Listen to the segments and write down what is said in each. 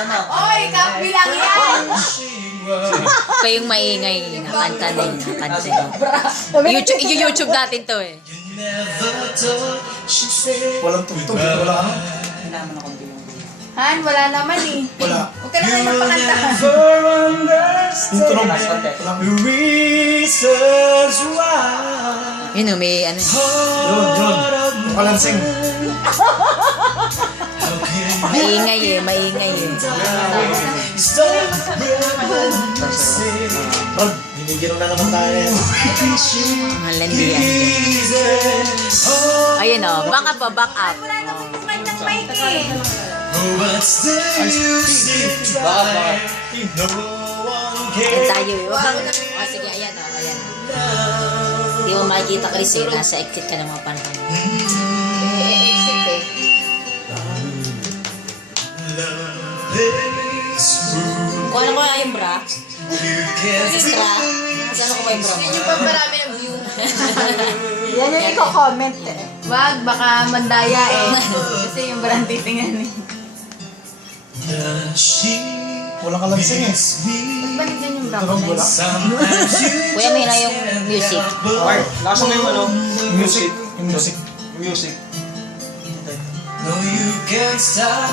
Oy, oh, okay. oh, okay. kapi lang yan! Kayong maingay ng kanta na yung kanta yung YouTube, yung YouTube natin to eh. Walang tumitong, wala ka. Han, wala naman eh. wala. Huwag ka na kayo magpakanta. You'll never understand the reasons why Yun o, may ano eh. Yun, yun. Palansing maingay eh, maingay eh. Pag binigyan na naman tayo. Mga landi yan. Ayun back up o, oh. back up. Wala naman yung mic eh. Tayo eh, wag. Oh, sige, ayan o, ayan. Hindi mo makikita kasi nasa exit ka ng mga panahon. Exit eh. Kuha so, ko na yung bra. Extra. Kasi ano ko mo? Hindi ng view. Yan yun yung i-comment eh. Wag, baka mandaya eh. Kasi yung bra ang titingan eh. Wala ka lang sing eh. Ba't ba yung bra okay? mo Kuya, may na yung music. Wait, oh. nasa na yung ano? Music. Yung music. Yung music. No, you can't stop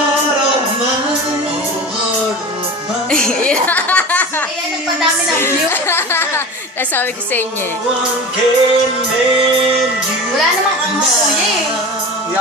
Ang dami ng views. Nasabi ko sa inyo eh.